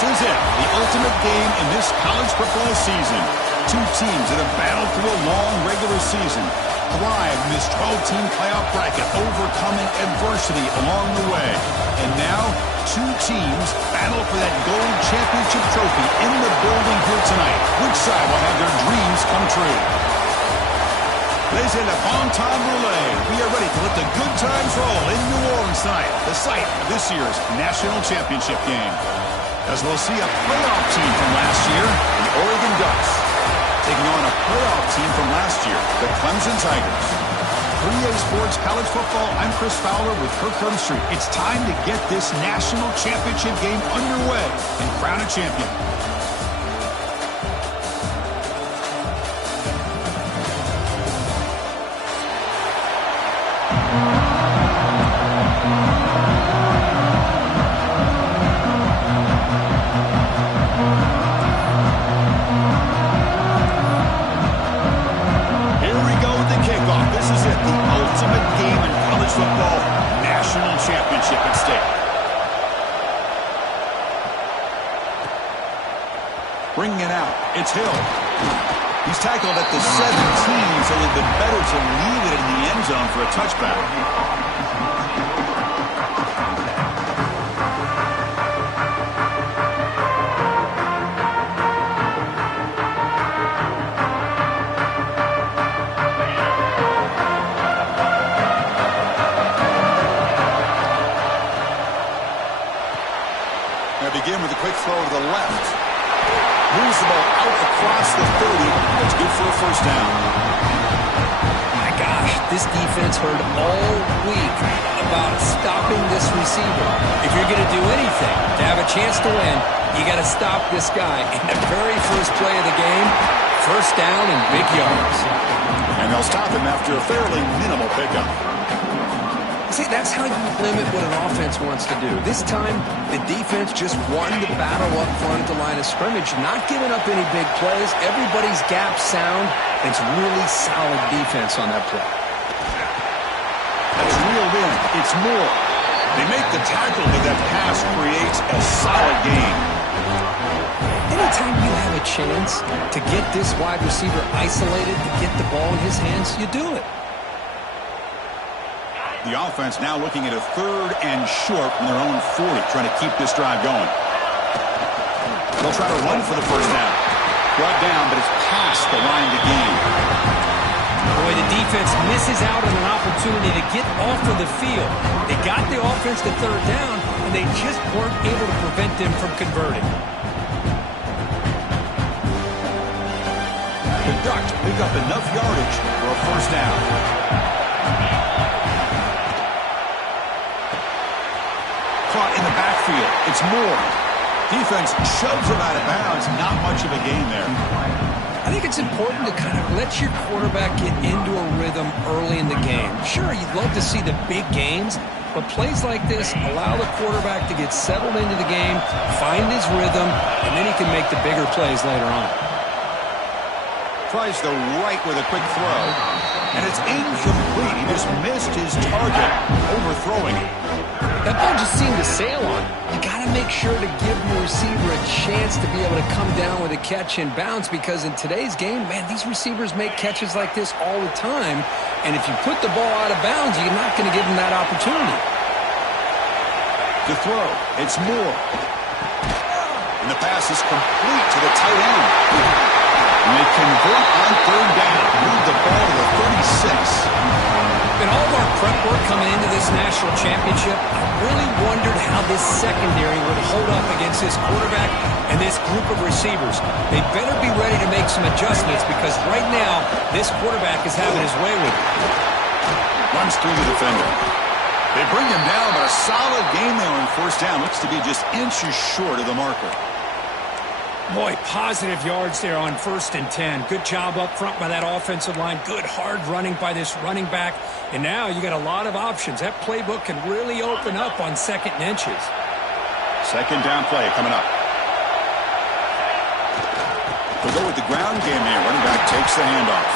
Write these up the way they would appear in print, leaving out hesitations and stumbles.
is it, the ultimate game in this college football season. Two teams that have battled through a long regular season, thrived in this 12-team playoff bracket, overcoming adversity along the way. And now, two teams battle for that gold championship trophy in the building here tonight. Which side will have their dreams come true? Ladies and gentlemen, bon time roulette. We are ready to let the good times roll in New Orleans tonight, the site of this year's national championship game. As we'll see a playoff team from last year, the Oregon Ducks, taking on a playoff team from last year, the Clemson Tigers. 3A Sports College Football, I'm Chris Fowler with Kirk Herbstreit. It's time to get this national championship game underway and crown a champion. Bringing it out, it's Hill. He's tackled at the 17, so it would have been better to leave it in the end zone for a touchback. Now begin with a quick throw to the left. Moves the ball out across the 30. That's good for a first down. My gosh, this defense heard all week about stopping this receiver. If you're going to do anything to have a chance to win, you got to stop this guy. In the very first play of the game, first down and big yards. And they'll stop him after a fairly minimal pickup. See, that's how you limit what an offense wants to do. This time, the defense just won the battle up front at the line of scrimmage, not giving up any big plays. Everybody's gap sound. It's really solid defense on that play. That's reeled in. It's Moore. They make the tackle, but that pass creates a solid gain. Anytime you have a chance to get this wide receiver isolated, to get the ball in his hands, you do it. The offense now looking at a 3rd and short from their own 40, trying to keep this drive going. They'll try to run for the first down. Brought down, but it's past the line to gain. Boy, the defense misses out on an opportunity to get off of the field. They got the offense to 3rd down, and they just weren't able to prevent them from converting. The Ducks pick up enough yardage for a first down. Caught in the backfield. It's Moore. Defense shoves him out of bounds. Not much of a gain there. I think it's important to kind of let your quarterback get into a rhythm early in the game. Sure, you'd love to see the big gains, but plays like this allow the quarterback to get settled into the game, find his rhythm, and then he can make the bigger plays later on. Tries the right with a quick throw, and it's incomplete. He just missed his target, overthrowing it. That ball just seemed to sail on. You got to make sure to give your receiver a chance to be able to come down with a catch and bounce, because in today's game, man, these receivers make catches like this all the time, and if you put the ball out of bounds, you're not going to give them that opportunity. The throw, it's Moore. And the pass is complete to the tight end. And they convert on 3rd down. Move the ball to the 36. In all of our prep work coming into this national championship, I really wondered how this secondary would hold up against this quarterback and this group of receivers. They better be ready to make some adjustments, because right now, this quarterback is having his way with it. Runs through the defender. They bring him down, but a solid gain there on first down. Looks to be just inches short of the marker. Boy, positive yards there on 1st and 10. Good job up front by that offensive line. Good hard running by this running back. And now you got a lot of options. That playbook can really open up on 2nd and inches. 2nd down play coming up. They'll go with the ground game here. Running back takes the handoff.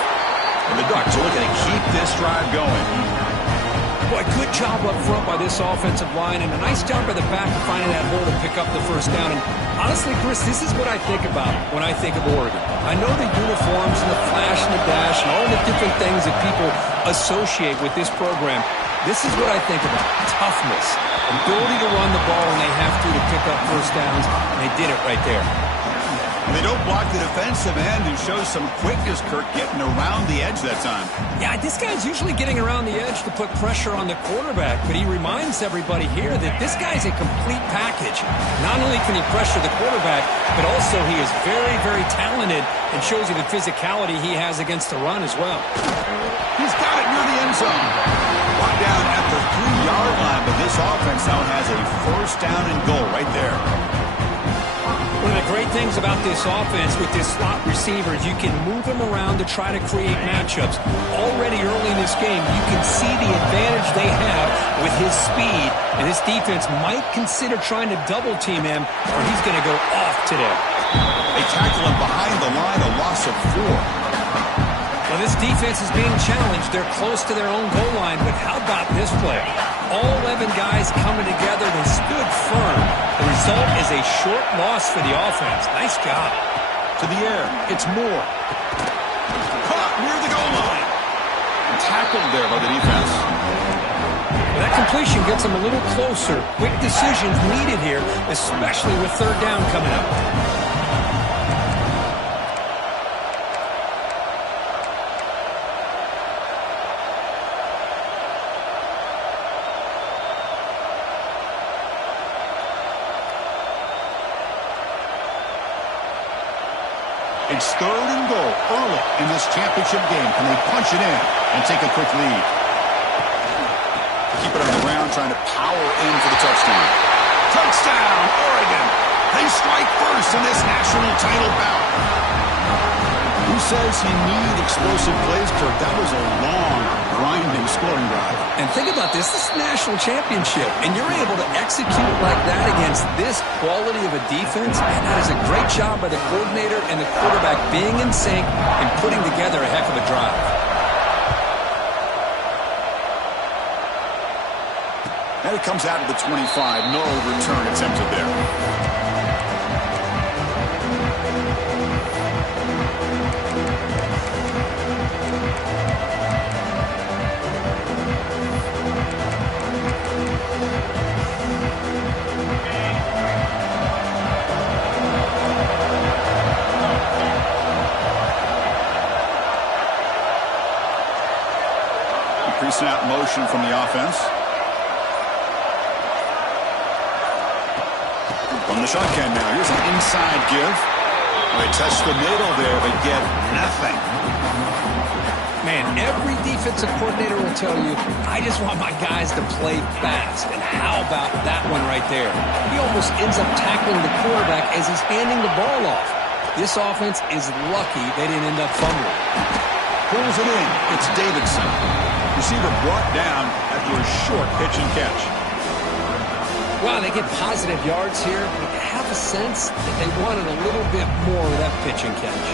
And the Ducks are looking to keep this drive going. Boy, good job up front by this offensive line, and a nice job by the back of finding that hole to pick up the first down. And honestly, Chris, this is what I think about when I think of Oregon. I know the uniforms and the flash and the dash and all the different things that people associate with this program. This is what I think about. Toughness, ability to run the ball when they have to pick up first downs, and they did it right there. They don't block the defensive end, who shows some quickness, Kirk, getting around the edge that time. Yeah, this guy's usually getting around the edge to put pressure on the quarterback, but he reminds everybody here that this guy's a complete package. Not only can he pressure the quarterback, but also he is very, very talented and shows you the physicality he has against the run as well. He's got it near the end zone. Brought down at the 3-yard line, but this offense now has a first down and goal right there. One of the great things about this offense with this slot receiver is you can move him around to try to create matchups. Already early in this game, you can see the advantage they have with his speed, and this defense might consider trying to double-team him, or he's going to go off today. They tackle him behind the line, a loss of 4. Well, this defense is being challenged. They're close to their own goal line, but how about this play? All 11 guys coming together. They stood firm. The result is a short loss for the offense. Nice job. To the air. It's Moore. Caught near the goal line. Tackled there by the defense. Well, that completion gets them a little closer. Quick decisions needed here, especially with third down coming up. It's third and goal early in this championship game. Can they punch it in and take a quick lead? Keep it on the ground, trying to power in for the touchdown. Touchdown, Oregon! They strike first in this national title bout. Who says you need explosive plays, Kirk? That was a long, grinding scoring drive. And think about this. This is a national championship, and you're able to execute like that against this quality of a defense. Man, that is a great job by the coordinator and the quarterback being in sync and putting together a heck of a drive. And it comes out of the 25. No return attempted there. Pre-snap motion from the offense. From the shotgun now. Here's an inside give. They touch the middle there, but get nothing. Man, every defensive coordinator will tell you, I just want my guys to play fast. And how about that one right there? He almost ends up tackling the quarterback as he's handing the ball off. This offense is lucky they didn't end up fumbling. Pulls it in. It's Davidson. Receiver brought down after a short pitch and catch. Wow, they get positive yards here. You have a sense that they wanted a little bit more of that pitch and catch.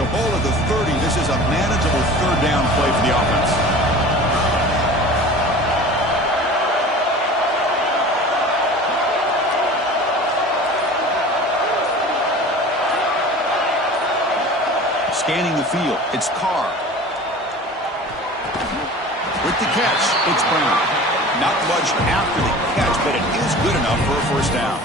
So ball at the 30. This is a manageable third down play for the offense. Scanning the field, it's Carr. With the catch, it's Brown. Not much after the catch, but it is good enough for a first down.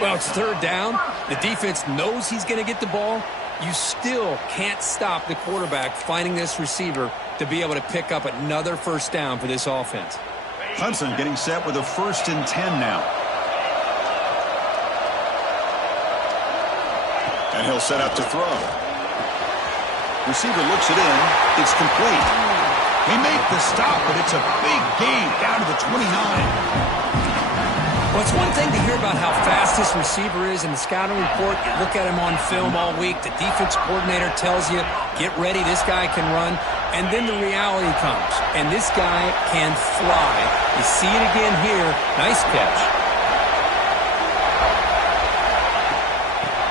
Well, it's third down. The defense knows he's going to get the ball. You still can't stop the quarterback finding this receiver to be able to pick up another first down for this offense. Clemson getting set with a 1st and 10 now. And he'll set up to throw. Receiver looks it in. It's complete. He made the stop, but it's a big gain down to the 29. Well, it's one thing to hear about how fast this receiver is in the scouting report. You look at him on film all week. The defense coordinator tells you, get ready, this guy can run. And then the reality comes, and this guy can fly. You see it again here. Nice catch.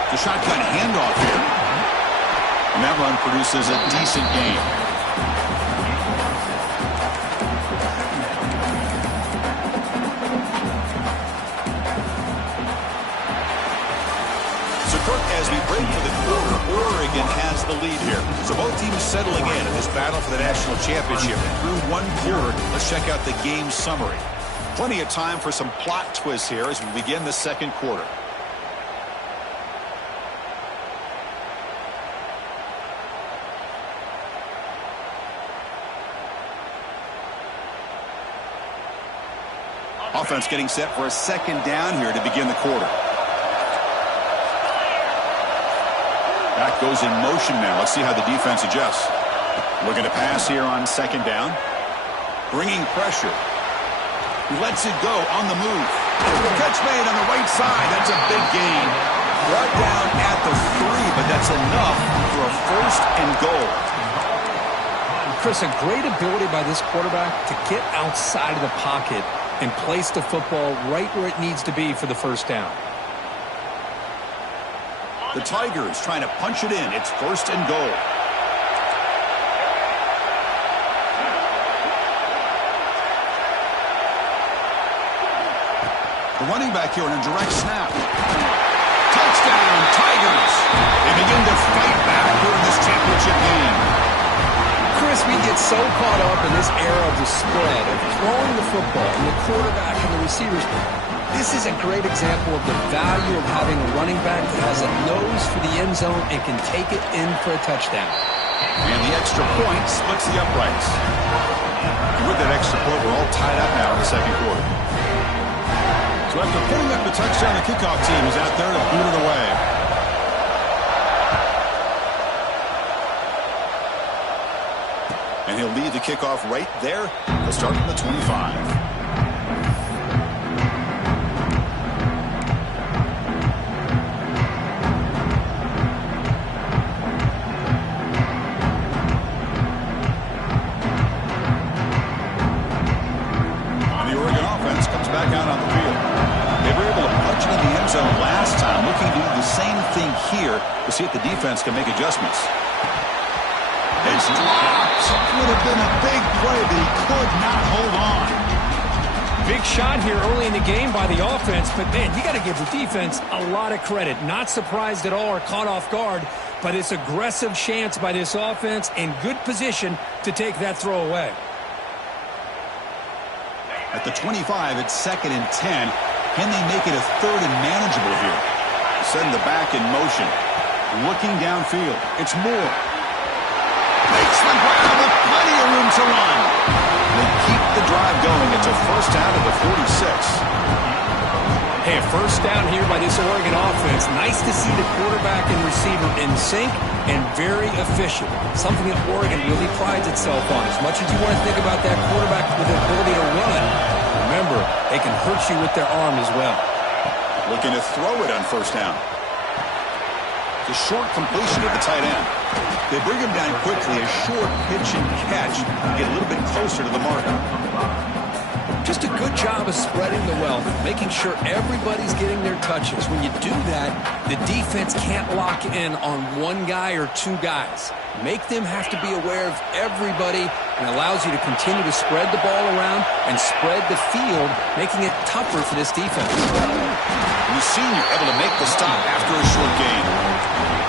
The shotgun handoff here. And that run produces a decent gain. So, Kirk, as we break for the quarter, Oregon has the lead here. So both teams settling in this battle for the national championship. Through one quarter, let's check out the game summary. Plenty of time for some plot twists here as we begin the second quarter. Offense getting set for a second down here to begin the quarter. That goes in motion now. Let's see how the defense adjusts. Looking to pass here on second down. Bringing pressure. Lets it go on the move. The catch made on the right side. That's a big gain. Brought down at the 3, but that's enough for a first and goal. Chris, a great ability by this quarterback to get outside of the pocket and place the football right where it needs to be for the first down. The Tigers trying to punch it in. It's first and goal. The running back here in a direct snap. Touchdown, Tigers. They begin to fight back here in this championship game. Chris, we get so caught up in this era of the spread, of throwing the football, and the quarterback and the receivers. This is a great example of the value of having a running back that has a nose for the end zone and can take it in for a touchdown. And the extra point splits the uprights. And with that extra point, we're all tied up now in the second quarter. So after putting up the touchdown, the kickoff team is out there to boot it away. And he'll lead the kickoff right there. He'll start from the 25. To see if the defense can make adjustments. It's dropped. Would have been a big play, but he could not hold on. Big shot here early in the game by the offense, but man, you got to give the defense a lot of credit. Not surprised at all or caught off guard, but it's aggressive chance by this offense in good position to take that throw away. At the 25, it's second and 10. Can they make it a third and manageable here? Send the back in motion. Looking downfield. It's Moore. Makes the grab with plenty of room to run. They keep the drive going. It's a first down at the 46. Hey, a first down here by this Oregon offense. Nice to see the quarterback and receiver in sync and very efficient. Something that Oregon really prides itself on. As much as you want to think about that quarterback with the ability to run, remember, they can hurt you with their arm as well. Looking to throw it on first down. The short completion of the tight end. They bring him down quickly. A short pitch and catch. Get a little bit closer to the marker. Just a good job of spreading the wealth, making sure everybody's getting their touches. When you do that, the defense can't lock in on one guy or two guys. Make them have to be aware of everybody, and allows you to continue to spread the ball around and spread the field, making it tougher for this defense. The senior able to make the stop after a short gain.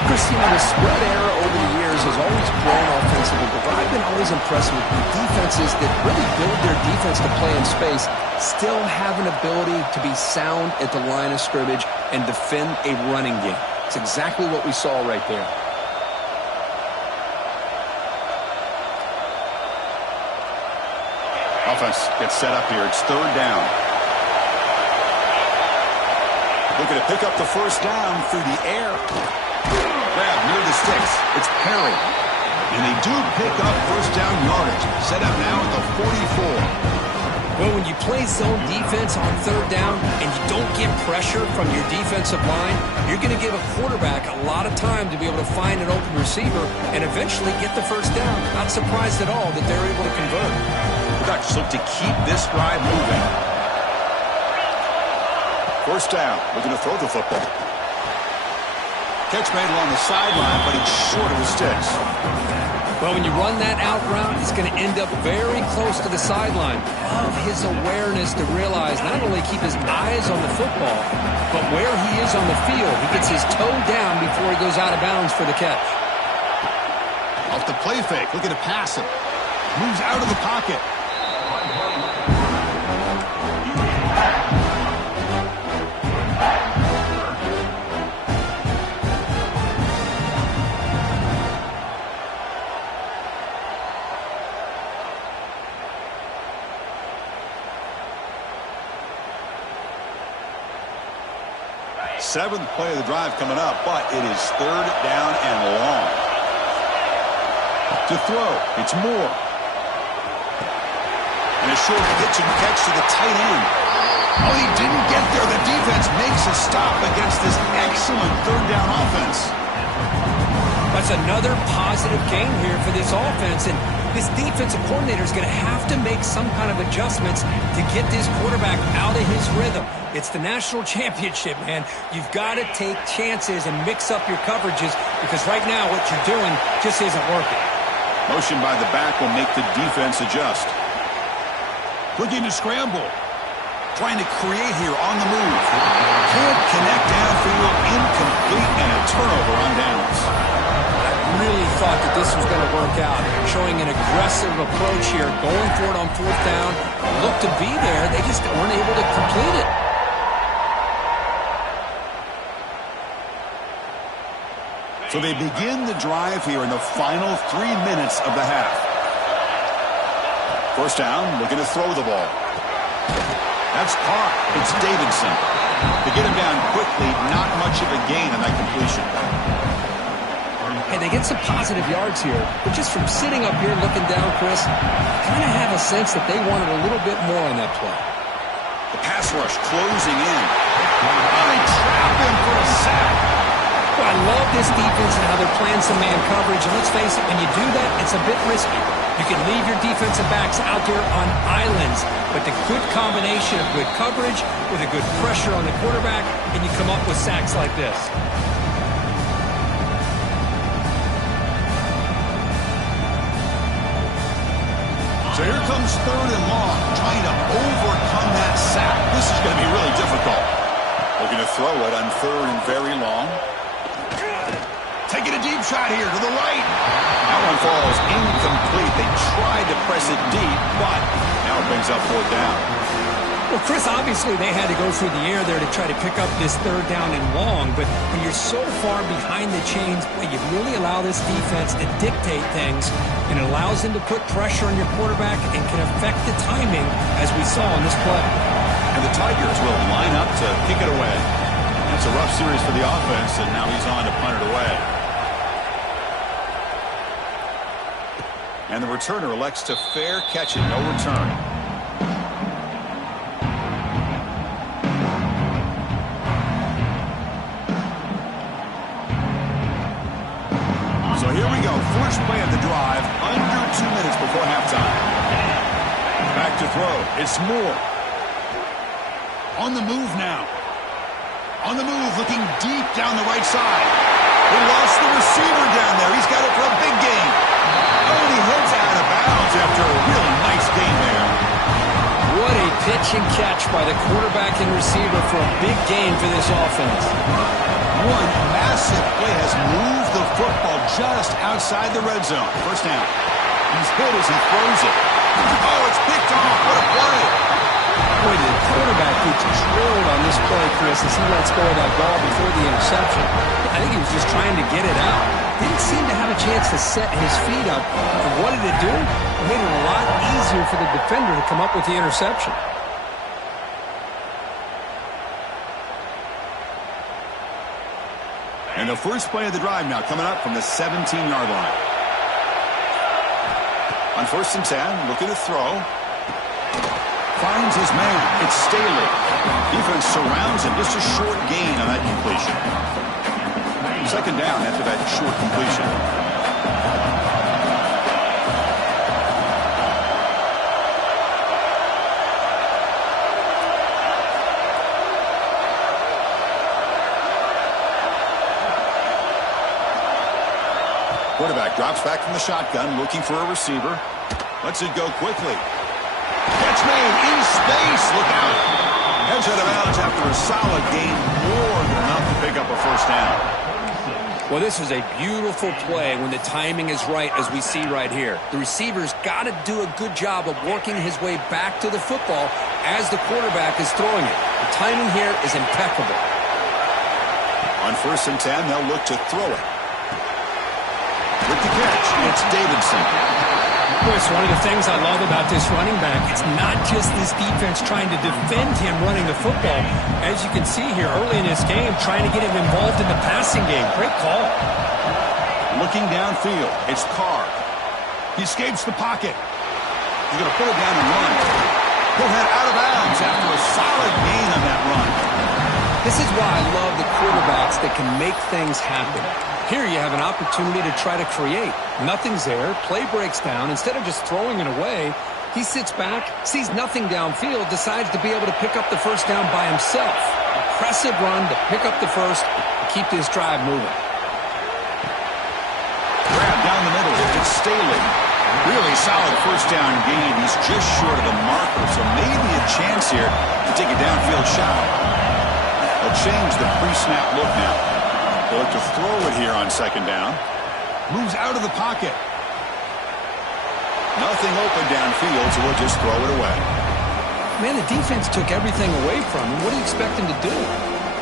Christina, the spread era over the years has always grown offensively, but what I've been always impressed with defenses that really build their defense to play in space still have an ability to be sound at the line of scrimmage and defend a running game. It's exactly what we saw right there. Offense gets set up here. It's third down. Looking to pick up the first down through the air. Grab near the sticks. It's Perry. And they do pick up first down yardage. Set up now at the 44. Well, when you play zone defense on third down and you don't get pressure from your defensive line, you're going to give a quarterback a lot of time to be able to find an open receiver and eventually get the first down. Not surprised at all that they're able to convert. The Ducks look to keep this drive moving. First down, looking to throw the football. Catch made along the sideline, but he's short of the sticks. Well, when you run that out route, it's going to end up very close to the sideline. Love his awareness to realize not only keep his eyes on the football, but where he is on the field. He gets his toe down before he goes out of bounds for the catch. Off the play fake, looking to pass him. Moves out of the pocket. Seventh play of the drive coming up, but it is third down and long. To throw, it's Moore. And a short pitch and catch to the tight end. Oh, he didn't get there. The defense makes a stop against this excellent third down offense. That's another positive game here for this offense, and this defensive coordinator is going to have to make some kind of adjustments to get this quarterback out of his rhythm. It's the national championship, man. You've got to take chances and mix up your coverages because right now what you're doing just isn't working. Motion by the back will make the defense adjust. Looking to scramble. Trying to create here on the move. Can't connect downfield, incomplete, and a turnover on downs. Really thought that this was going to work out. Showing an aggressive approach here, going for it on fourth down. Looked to be there. They just weren't able to complete it. So they begin the drive here in the final 3 minutes of the half. First down, looking to throw the ball. That's caught. It's Davidson. To get him down quickly, not much of a gain on that completion. Hey, they get some positive yards here, but just from sitting up here looking down, Chris, kind of have a sense that they wanted a little bit more on that play. The pass rush closing in. Oh, they trap him for a sack. Well, I love this defense and how they're playing some man coverage, and let's face it, when you do that, it's a bit risky. You can leave your defensive backs out there on islands, but the good combination of good coverage with a good pressure on the quarterback, and you come up with sacks like this. So here comes third and long, trying to overcome that sack. This is going to be really difficult. Looking to throw it on third and very long. Taking a deep shot here to the right. That one falls incomplete. They tried to press it deep, but now it brings up fourth down. Well, Chris, obviously they had to go through the air there to try to pick up this third down and long, but when you're so far behind the chains, boy, you really allow this defense to dictate things, and it allows them to put pressure on your quarterback and can affect the timing, as we saw in this play. And the Tigers will line up to kick it away. It's a rough series for the offense, and now he's on to punt it away. And the returner elects to fair catch it, no return. So here we go, first play of the drive, under 2 minutes before halftime. Back to throw, it's Moore. On the move now. On the move, looking deep down the right side. He lost the receiver down there. He's got it for a big gain. Oh, and he heads out of bounds after a really nice gain there. What a pitch and catch by the quarterback and receiver for a big gain for this offense. One massive play has moved the football just outside the red zone. First down. He's hit as he throws it. Oh, it's picked off. What a play. Boy, the quarterback gets drilled on this play, Chris, as he lets go of that ball before the interception. I think he was just trying to get it out. Didn't seem to have a chance to set his feet up. And what did it do? It made it a lot easier for the defender to come up with the interception. And the first play of the drive now coming up from the 17-yard line. On first and 10, looking to throw. Finds his man. It's Staley. Defense surrounds him. Just a short gain on that completion. Second down after that short completion. Drops back from the shotgun, looking for a receiver. Lets it go quickly. Catch made in space. Look out. Heads out of bounds after a solid gain, more than enough to pick up a first down. Well, this is a beautiful play when the timing is right, as we see right here. The receiver's got to do a good job of working his way back to the football as the quarterback is throwing it. The timing here is impeccable. On 1st and 10, they'll look to throw it. With the catch, it's Davidson. Boy, it's one of the things I love about this running back. It's not just this defense trying to defend him running the football. As you can see here early in this game, trying to get him involved in the passing game. Great call. Looking downfield, it's Carr. He escapes the pocket. He's going to put it down and run. He'll head out of bounds after a solid gain on that run. This is why I love the quarterbacks that can make things happen. Here you have an opportunity to try to create. Nothing's there. Play breaks down. Instead of just throwing it away, he sits back, sees nothing downfield, decides to be able to pick up the first down by himself. Impressive run to pick up the first and keep this drive moving. Grab down the middle. It's Staley. Really solid first down gain. He's just short of the marker, so maybe a chance here to take a downfield shot. They'll change the pre-snap look now. They'll look to throw it here on 2nd down. Moves out of the pocket. Nothing open downfield, so we'll just throw it away. Man, the defense took everything away from him. What do you expect him to do?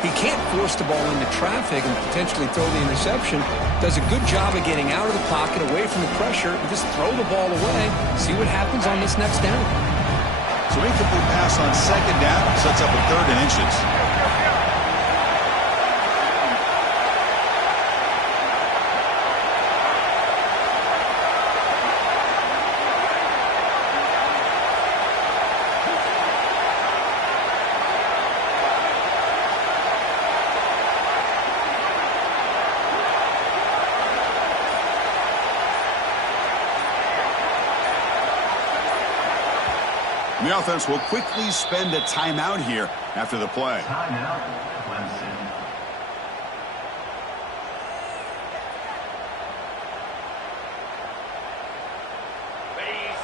He can't force the ball into traffic and potentially throw the interception. Does a good job of getting out of the pocket, away from the pressure, and just throw the ball away. See what happens on this next down. So incomplete pass on 2nd down sets up a 3rd and inches. The offense will quickly spend a timeout here after the play. Timeout, Clemson.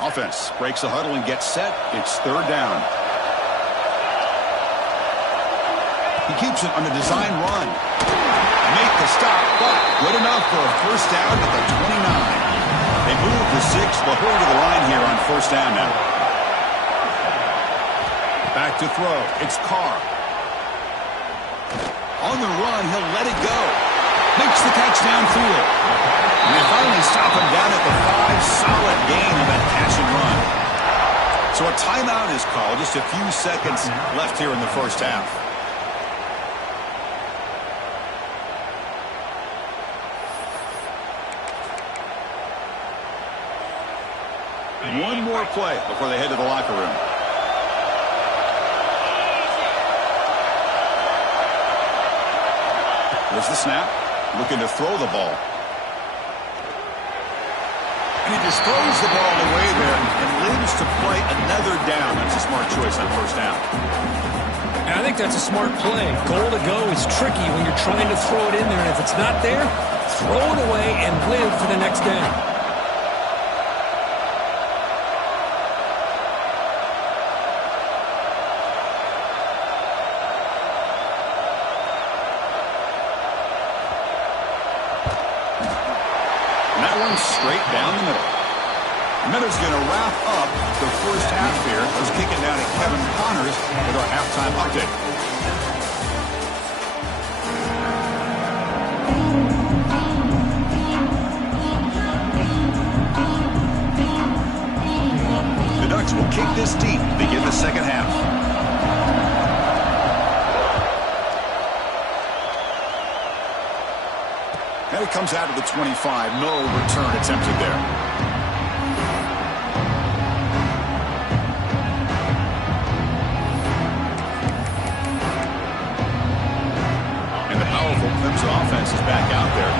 Offense breaks the huddle and gets set. It's 3rd down. He keeps it on a design run. Make the stop, but good enough for a first down at the 29. They move to 6. They'll hurry to the line here on 1st down now. Back to throw. It's Carr. On the run, he'll let it go. Makes the catch downfield. And they finally stop him down at the 5. Solid gain on that catch and run. So a timeout is called. Just a few seconds left here in the first half. One more play before they head to the locker room. There's the snap. Looking to throw the ball. And he just throws the ball away there and lives to play another down. That's a smart choice on 1st down. And I think that's a smart play. Goal to go is tricky when you're trying to throw it in there. And if it's not there, throw it away and live for the next down. Straight down the middle. Miller's going to wrap up the first half here. Let's kick it down to Kevin Connors with our halftime update. The Ducks will kick this deep to begin the 2nd half. And it comes out of the 25. No return attempted there. And the powerful Clemson offense is back out there.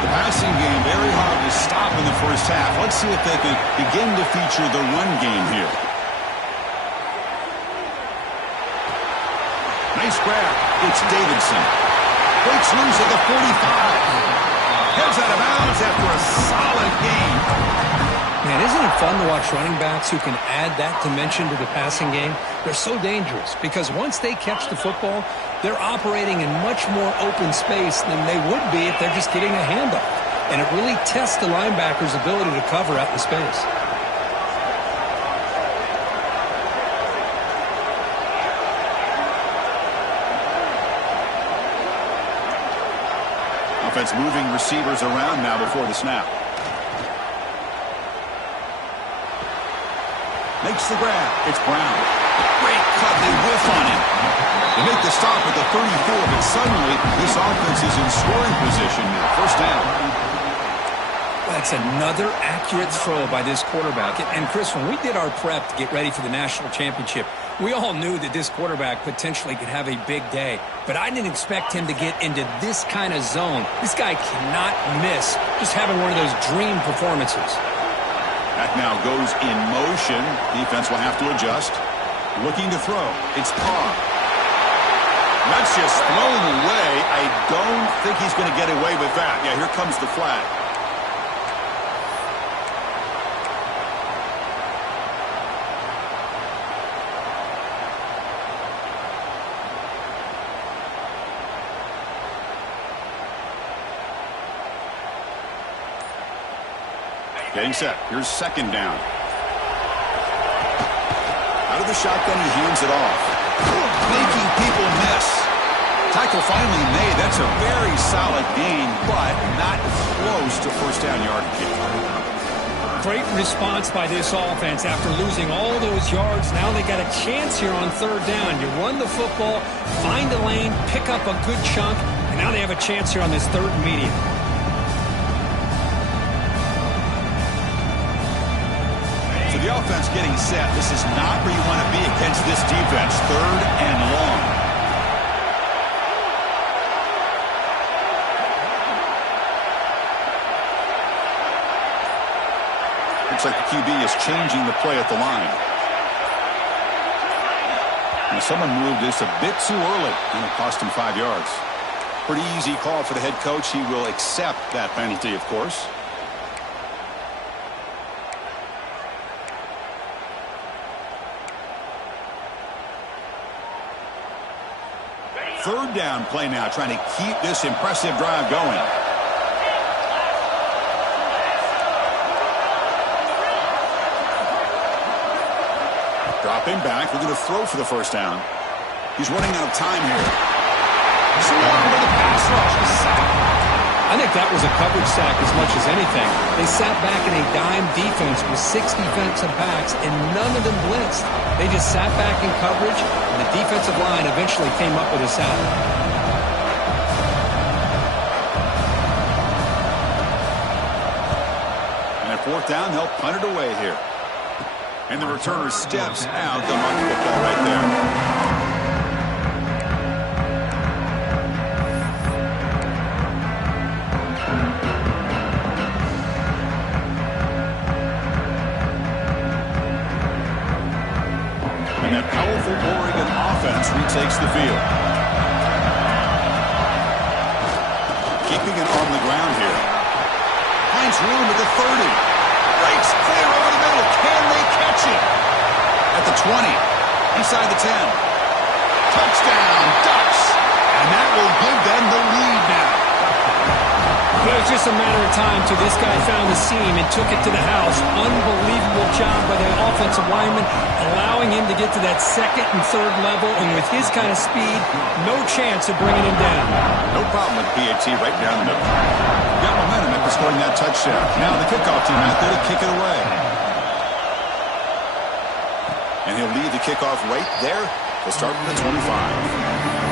The passing game very hard to stop in the first half. Let's see if they can begin to feature the run game here. Nice grab. It's Davidson. Breaks loose at the 45. Heads out of bounds after a solid gain. Man, isn't it fun to watch running backs who can add that dimension to the passing game? They're so dangerous because once they catch the football, they're operating in much more open space than they would be if they're just getting a handoff. And it really tests the linebacker's ability to cover out in space. Offense moving receivers around now before the snap. Makes the grab. It's Brown. Great cut. They whiff on him. They make the stop at the 34, but suddenly this offense is in scoring position now. First down. That's another accurate throw by this quarterback. And Chris, when we did our prep to get ready for the national championship, we all knew that this quarterback potentially could have a big day. But I didn't expect him to get into this kind of zone. This guy cannot miss just having one of those dream performances. That now goes in motion. Defense will have to adjust. Looking to throw. It's Carr. That's just thrown away. I don't think he's going to get away with that. Yeah, here comes the flag. Getting set. Here's second down. Out of the shotgun, he hands it off. Making people miss. Tackle finally made. That's a very solid gain, but not close to first down yardage. Great response by this offense after losing all those yards. Now they got a chance here on third down. You run the football, find a lane, pick up a good chunk, and now they have a chance here on this third and medium. So the offense getting set. This is not where you want to be against this defense. Third and long. Looks like the QB is changing the play at the line. And someone moved this a bit too early, and it cost him 5 yards. Pretty easy call for the head coach. He will accept that penalty, of course. Third down play now, trying to keep this impressive drive going. Dropping back, we're going to throw for the first down. He's running out of time here. Swarmed with a pass rush, the sack. I think that was a coverage sack as much as anything. They sat back in a dime defense with 6 defensive backs, and none of them blitzed. They just sat back in coverage, and the defensive line eventually came up with a sack. And at fourth down, they'll punt it away here. And the returner steps out. They'll mark the football right there. Oregon offense retakes the field. Keeping it on the ground here. Finds room at the 30. Breaks clear over the middle. Can they catch it? At the 20. Inside the 10. Touchdown, Ducks. And that will give them the lead now. It was just a matter of time till this guy found the seam and took it to the house. Unbelievable job by the offensive lineman, allowing him to get to that second and third level. And with his kind of speed, no chance of bringing him down. No problem with PAT right down the middle. Got momentum after scoring that touchdown. Now the kickoff team out there to kick it away. And he'll lead the kickoff right there. He'll start from the 25.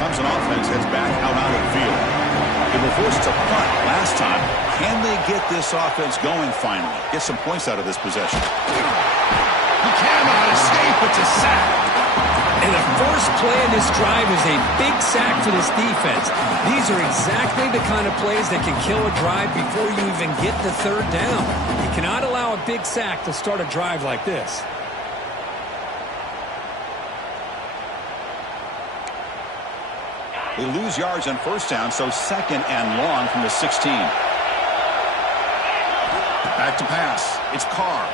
Clemson offense heads back out onto the field. They were forced to punt last time. Can they get this offense going finally? Get some points out of this possession. He cannot escape. It's a sack. And the first play of this drive is a big sack for this defense. These are exactly the kind of plays that can kill a drive before you even get the third down. You cannot allow a big sack to start a drive like this. They lose yards on first down, so second and long from the 16. Back to pass. It's Carr.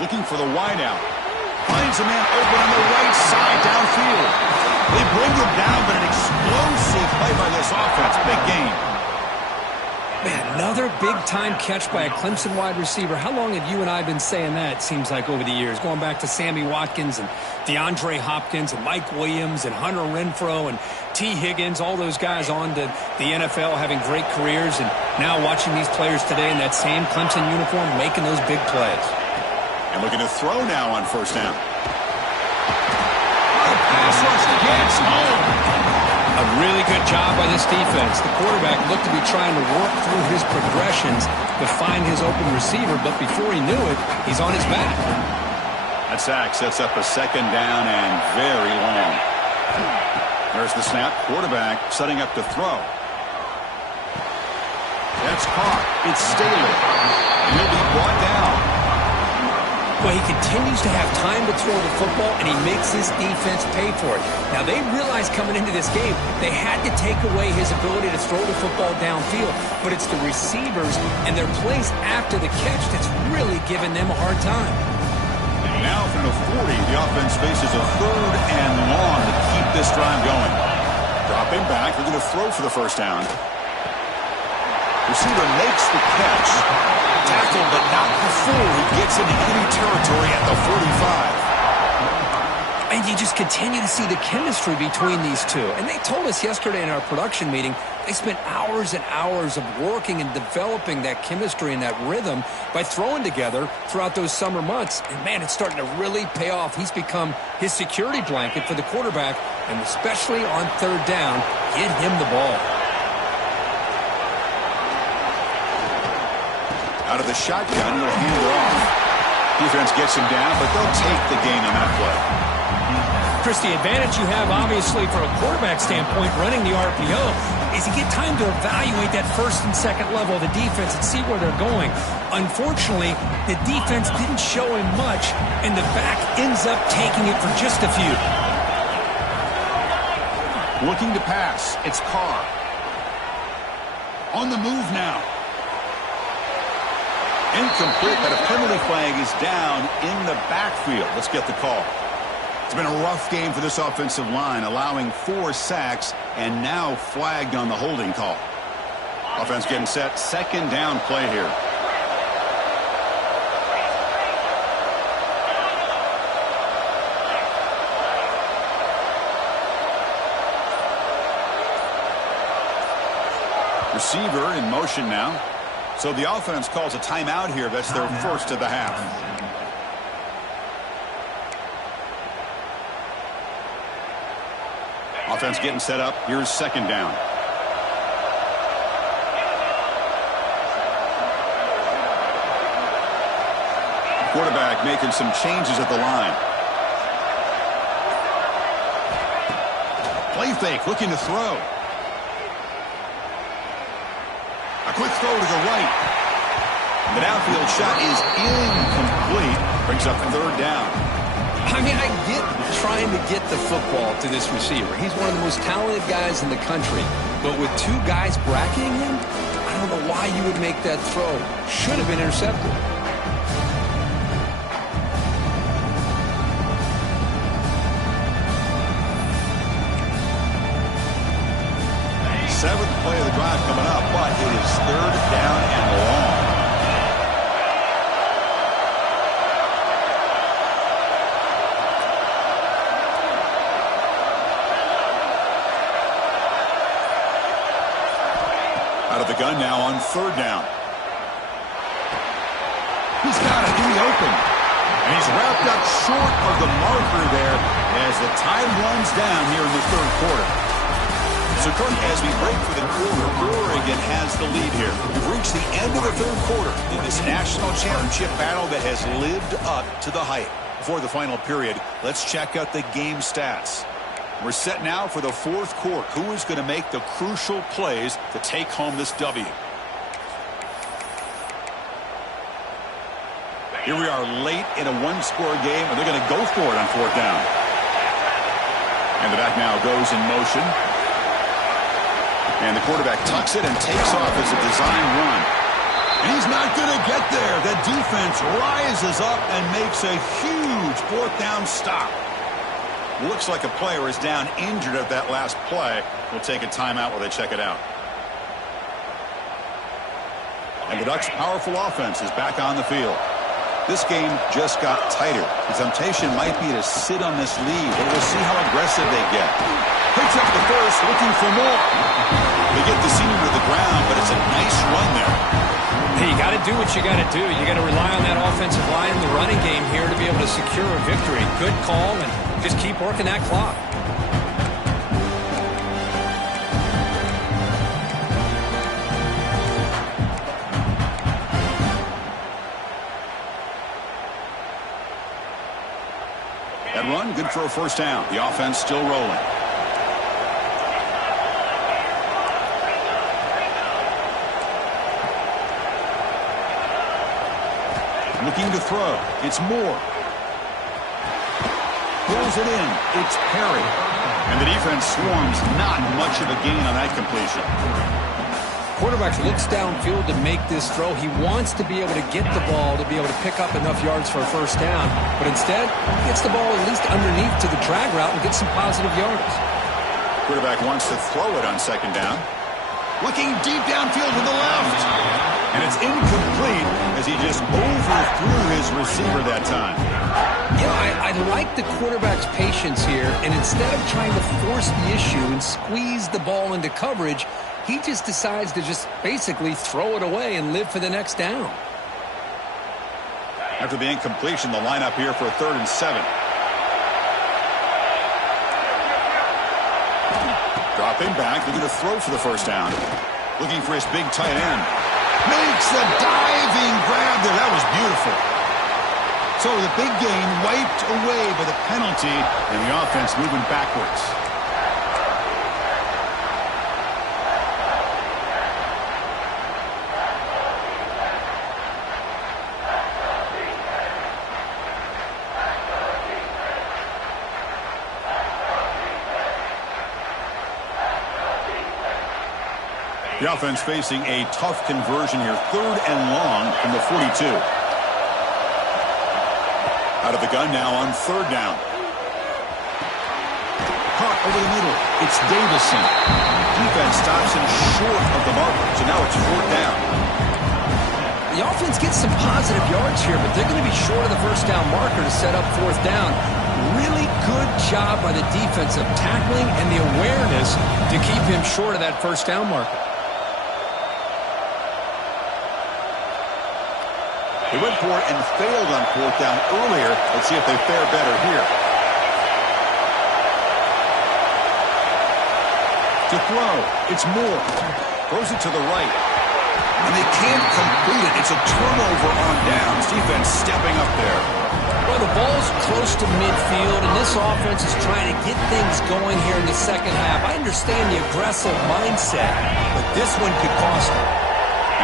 Looking for the wideout. Finds a man open on the right side downfield. They bring him down, but an explosive play by this offense. Big game. Man, another big-time catch by a Clemson wide receiver. How long have you and I been saying that, it seems like, over the years? Going back to Sammy Watkins and DeAndre Hopkins and Mike Williams and Hunter Renfrow and T. Higgins, all those guys on to the NFL having great careers, and now watching these players today in that same Clemson uniform making those big plays. And looking to throw now on first down. Pass rush gets home. A really good job by this defense. The quarterback looked to be trying to work through his progressions to find his open receiver, but before he knew it, he's on his back. That sack sets up a second down and very long. There's the snap. Quarterback setting up to throw. That's caught. It's Staley. He'll be brought down. Well, he continues to have time to throw the football, and he makes his defense pay for it. Now, they realized coming into this game they had to take away his ability to throw the football downfield, but it's the receivers and their plays after the catch that's really giving them a hard time. Now from the 40, the offense faces a third and long to keep this drive going. Dropping back, they're going to throw for the first down. Receiver makes the catch. Tackled, but not before he gets into enemy territory at the 45. And you just continue to see the chemistry between these two. And they told us yesterday in our production meeting, they spent hours and hours of working and developing that chemistry and that rhythm by throwing together throughout those summer months. And, man, it's starting to really pay off. He's become his security blanket for the quarterback, and especially on third down, get him the ball. Out of the shotgun, he'll hand it off. Defense gets him down, but they'll take the gain on that play. Chris, the advantage you have, obviously, from a quarterback standpoint, running the RPO, is you get time to evaluate that first and second level of the defense and see where they're going. Unfortunately, the defense didn't show him much, and the back ends up taking it for just a few. Looking to pass. It's Carr. On the move now. Incomplete, but a penalty flag is down in the backfield. Let's get the call. It's been a rough game for this offensive line, allowing 4 sacks and now flagged on the holding call. Offense getting set. Second down play here. Receiver in motion now. So the offense calls a timeout here. That's their first of the half. Offense getting set up. Here's second down. Quarterback making some changes at the line. Play fake, looking to throw. A quick throw to the right. The downfield shot is incomplete. Brings up third down. I mean, I get trying to get the football to this receiver. He's one of the most talented guys in the country. But with 2 guys bracketing him, I don't know why you would make that throw. Should have been intercepted. Seventh play of the drive coming up, but it is third down and long. Out of the gun now on third down. He's got it in the open. And he's wrapped up short of the marker there as the time runs down here in the third quarter. So, Cody, as we break for the quarter, Oregon has the lead here. We've reached the end of the third quarter in this national championship battle that has lived up to the hype. Before the final period, let's check out the game stats. We're set now for the fourth quarter. Who is going to make the crucial plays to take home this W? Here we are late in a one-score game, and they're going to go for it on fourth down. And the back now goes in motion. And the quarterback tucks it and takes off as a design run. And he's not going to get there. The defense rises up and makes a huge fourth down stop. Looks like a player is down injured at that last play. We'll take a timeout while they check it out. And the Ducks' powerful offense is back on the field. This game just got tighter. The temptation might be to sit on this lead, but we'll see how aggressive they get. Picks up the first, looking for more. They get the senior to the ground, but it's a nice run there. Hey, you got to do what you got to do. You got to rely on that offensive line in the running game here to be able to secure a victory. Good call, and just keep working that clock. That run, good for a first down. The offense still rolling. Looking to throw. It's Moore. Pulls it in. It's Perry. And the defense swarms. Not much of a gain on that completion. Quarterback looks downfield to make this throw. He wants to be able to get the ball to be able to pick up enough yards for a first down. But instead, he gets the ball at least underneath to the drag route and gets some positive yards. Quarterback wants to throw it on second down. Looking deep downfield to the left. And it's incomplete as he just overthrew his receiver that time. You know, I like the quarterback's patience here, and instead of trying to force the issue and squeeze the ball into coverage, he just decides to just basically throw it away and live for the next down. After the incompletion, the lineup here for a 3rd and 7. Dropping back, looking to throw for the first down. Looking for his big tight end. Makes a diving grab there. That was beautiful. So the big gain wiped away by the penalty, and the offense moving backwards. The offense facing a tough conversion here. 3rd and long from the 42. Out of the gun now on 3rd down. Caught over the middle. It's Davison. Defense stops him short of the marker, so now it's 4th down. The offense gets some positive yards here, but they're going to be short of the first down marker to set up 4th down. Really good job by the defense of tackling and the awareness to keep him short of that first down marker. They went for it and failed on 4th down earlier. Let's see if they fare better here. To throw, it's Moore. Throws it to the right. And they can't complete it. It's a turnover on downs. Defense stepping up there. Well, the ball's close to midfield, and this offense is trying to get things going here in the second half. I understand the aggressive mindset, but this one could cost them.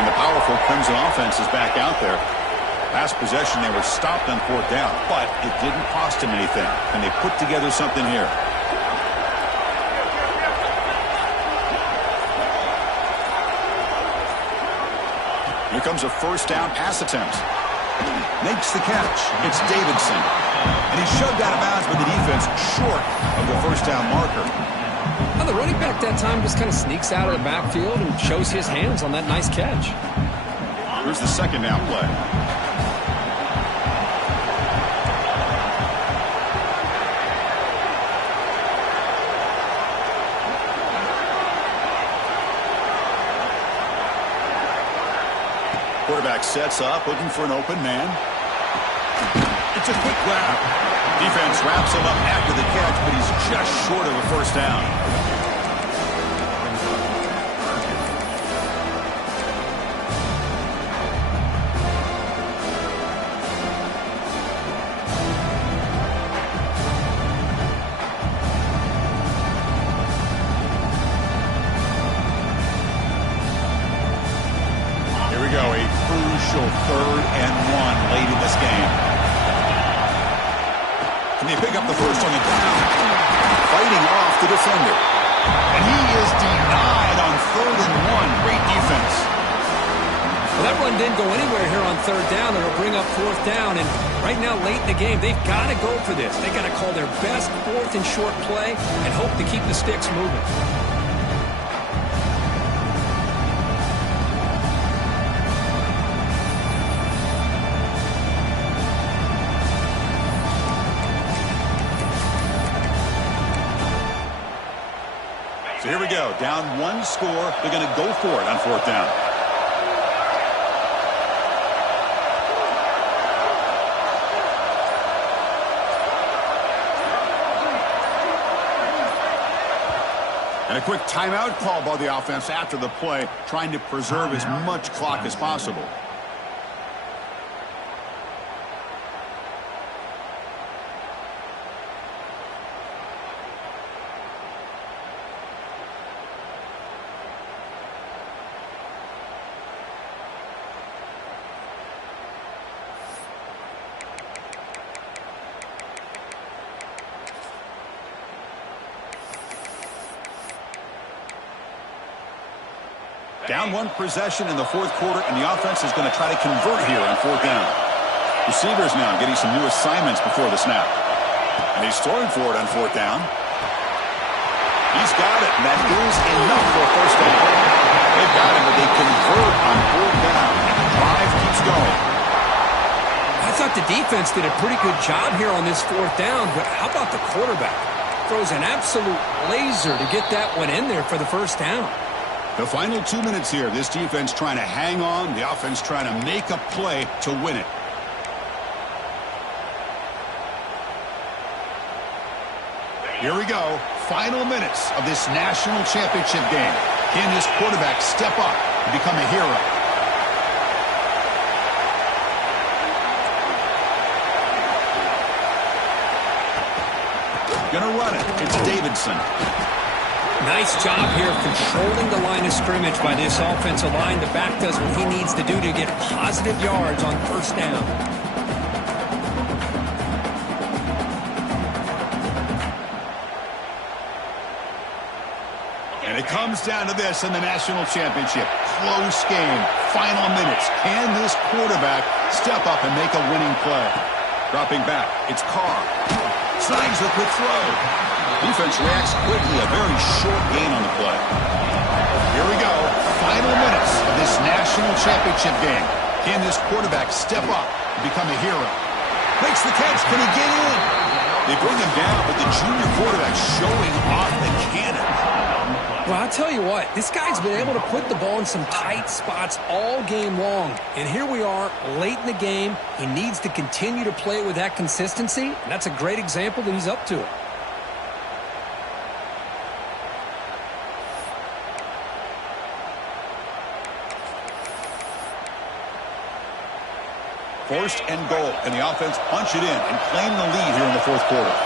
And the powerful Crimson offense is back out there. Last possession, they were stopped on 4th down, but it didn't cost them anything, and they put together something here. Here comes a first down pass attempt. Makes the catch. It's Davidson. And he's shoved out of bounds by the defense short of the first down marker. Now the running back that time just kind of sneaks out of the backfield and shows his hands on that nice catch. Here's the second down play. Quarterback sets up, looking for an open man. It's a quick grab. Defense wraps him up after the catch, but he's just short of a first down. go, a crucial 3rd and 1 late in this game. Can they pick up the first on the ground? Fighting off the defender. And he is denied on 3rd and 1. Great defense. Well, that run didn't go anywhere here on 3rd down. It'll bring up 4th down. And right now, late in the game, they've got to go for this. They've got to call their best 4th and short play and hope to keep the sticks moving. So here we go. Down 1 score. They're going to go for it on 4th down. And a quick timeout call by the offense after the play, trying to preserve as much clock as possible. Down 1 possession in the 4th quarter, and the offense is going to try to convert here on 4th down. Receivers now getting some new assignments before the snap. And he's throwing for it on 4th down. He's got it, and that is enough for a first down. They've got him, but they convert on 4th down, and the drive keeps going. I thought the defense did a pretty good job here on this 4th down, but how about the quarterback? Throws an absolute laser to get that one in there for the first down. The final 2 minutes here. This defense trying to hang on. The offense trying to make a play to win it. Here we go. Final minutes of this national championship game. Can this quarterback step up and become a hero? Gonna run it. It's Davidson. Nice job here controlling the line of scrimmage by this offensive line. The back does what he needs to do to get positive yards on first down. And it comes down to this in the national championship. Close game. Final minutes. Can this quarterback step up and make a winning play? Dropping back. It's Carr. Slides the quick throw. Defense reacts quickly. A very short gain on the play. Here we go. Final minutes of this national championship game. Can this quarterback step up and become a hero? Makes the catch. Can he get in? They bring him down, but the junior quarterback showing off the cannon. Well, I'll tell you what, this guy's been able to put the ball in some tight spots all game long. And here we are, late in the game. He needs to continue to play with that consistency, and that's a great example that he's up to it. First and goal, and the offense punch it in and claim the lead here in the 4th quarter.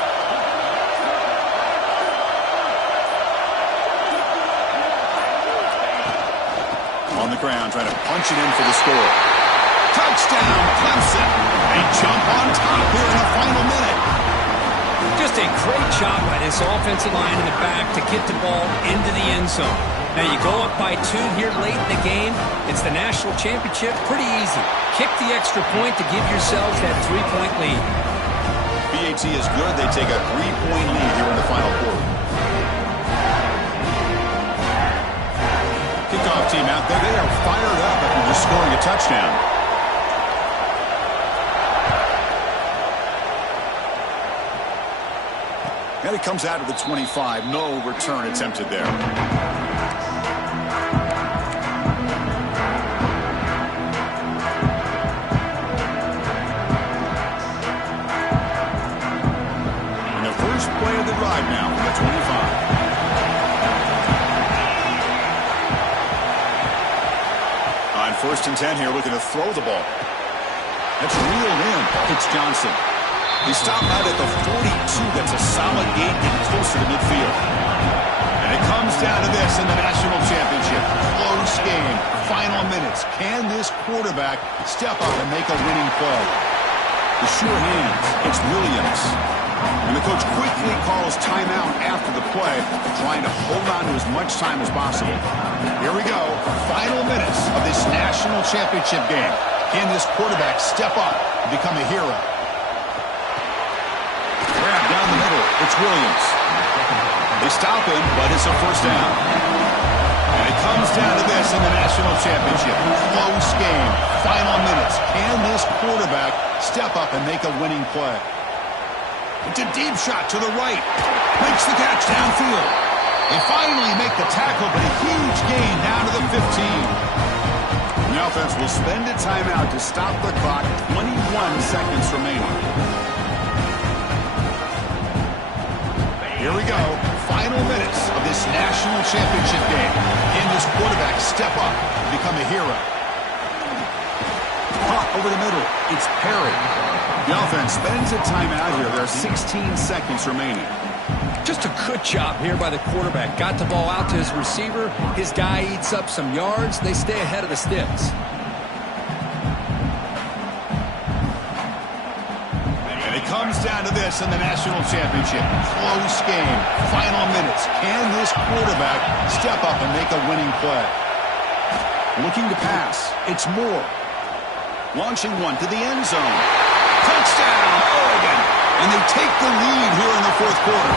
On the ground, trying to punch it in for the score. Touchdown, Clemson. They jump on top here in the final minute. Just a great job by this offensive line in the back to get the ball into the end zone. Now you go up by 2 here late in the game. It's the national championship. Pretty easy. Kick the extra point to give yourselves that 3-point lead. BAT is good. They take a 3-point lead here in the final quarter. Kickoff team out there. They are fired up after just scoring a touchdown. And it comes out of the 25. No return attempted there. And the first play of the drive now from the 25. On 1st and 10 here, looking to throw the ball. That's reeled in. It's Johnson. He stopped out at the 42. That's a solid gain, getting closer to midfield. And It comes down to this in the national championship. Close game. Final minutes. Can this quarterback step up and make a winning play? The sure hands. It's Williams. And the coach quickly calls timeout after the play, trying to hold on to as much time as possible. Here we go. Final minutes of this national championship game. Can this quarterback step up and become a hero? Grab down the middle. It's Williams. They stop him, but it's a first down. And it comes down to this in the national championship. Close game. Final minutes. Can this quarterback step up and make a winning play? It's a deep shot to the right. Makes the catch downfield. They finally make the tackle, but a huge gain down to the 15. The offense will spend a timeout to stop the clock. 21 seconds remaining. Here we go. Final minutes of this national championship game. Can this quarterback step up and become a hero? Caught over the middle. It's Perry. The offense spends a timeout here. There are 16 seconds remaining. Just a good job here by the quarterback. Got the ball out to his receiver. His guy eats up some yards. They stay ahead of the sticks. And it comes down to this in the national championship. Close game. Final minutes. Can this quarterback step up and make a winning play? Looking to pass. It's Moore. Launching one to the end zone. Touchdown, Oregon. And they take the lead here in the fourth quarter.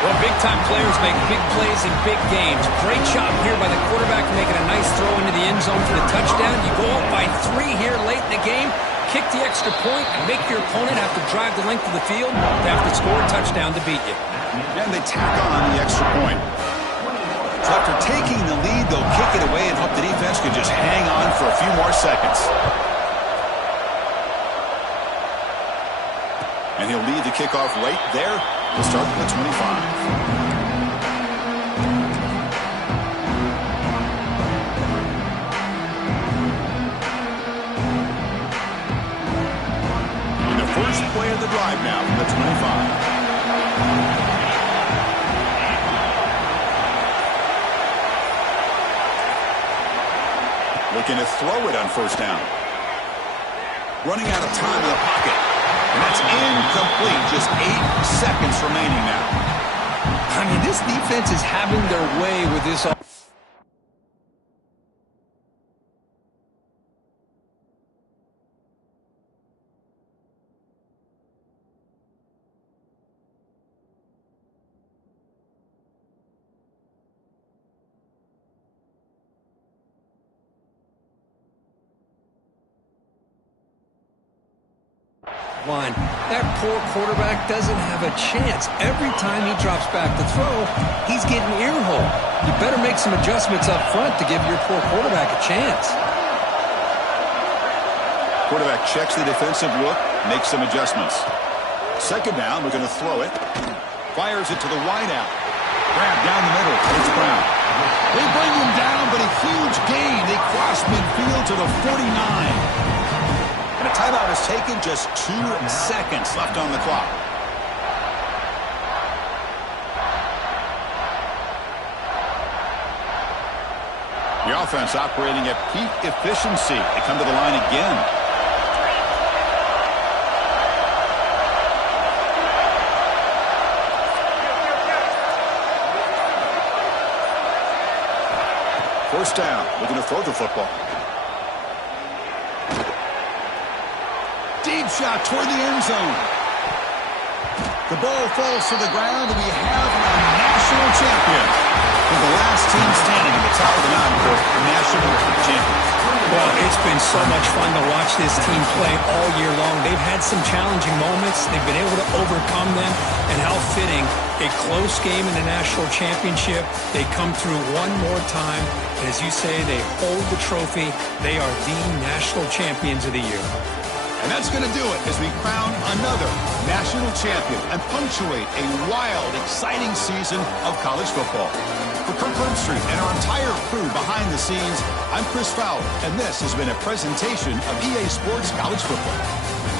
Well, big-time players make big plays in big games. Great job here by the quarterback making a nice throw into the end zone for the touchdown. You go up by 3 here late in the game, kick the extra point, and make your opponent have to drive the length of the field. They have to score a touchdown to beat you. And they tack on the extra point. So after taking the lead, they'll kick it away and hope the defense can just hang on for a few more seconds. And he'll lead the kickoff right there to start at the 25. And the first play of the drive now from the 25. Looking to throw it on first down. Running out of time in the pocket. And that's incomplete. Just 8 seconds remaining now. I mean, this defense is having their way with this offense. Line. That poor quarterback doesn't have a chance. Every time he drops back to throw, he's getting earholed. You better make some adjustments up front to give your poor quarterback a chance. Quarterback checks the defensive look, makes some adjustments. Second down, we're going to throw it. Fires it to the wideout. Grab down the middle. It's Brown. They bring him down, but a huge gain. They cross midfield to the 49. And a timeout is taken, just 2 seconds left on the clock. The offense operating at peak efficiency. They come to the line again. First down. Looking to throw the football. Deep shot toward the end zone. The ball falls to the ground, and we have a national champion. With the last team standing at the top of the mountain for national champions. Well, it's been so much fun to watch this team play all year long. They've had some challenging moments. They've been able to overcome them. And how fitting, a close game in the national championship. They come through one more time. And as you say, they hold the trophy. They are the national champions of the year. And that's going to do it as we crown another national champion and punctuate a wild, exciting season of college football. For Kirk Herbstreit and our entire crew behind the scenes, I'm Chris Fowler, and this has been a presentation of EA Sports College Football.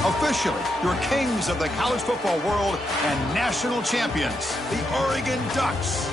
Officially, your kings of the college football world and national champions, the Oregon Ducks.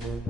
Clemson.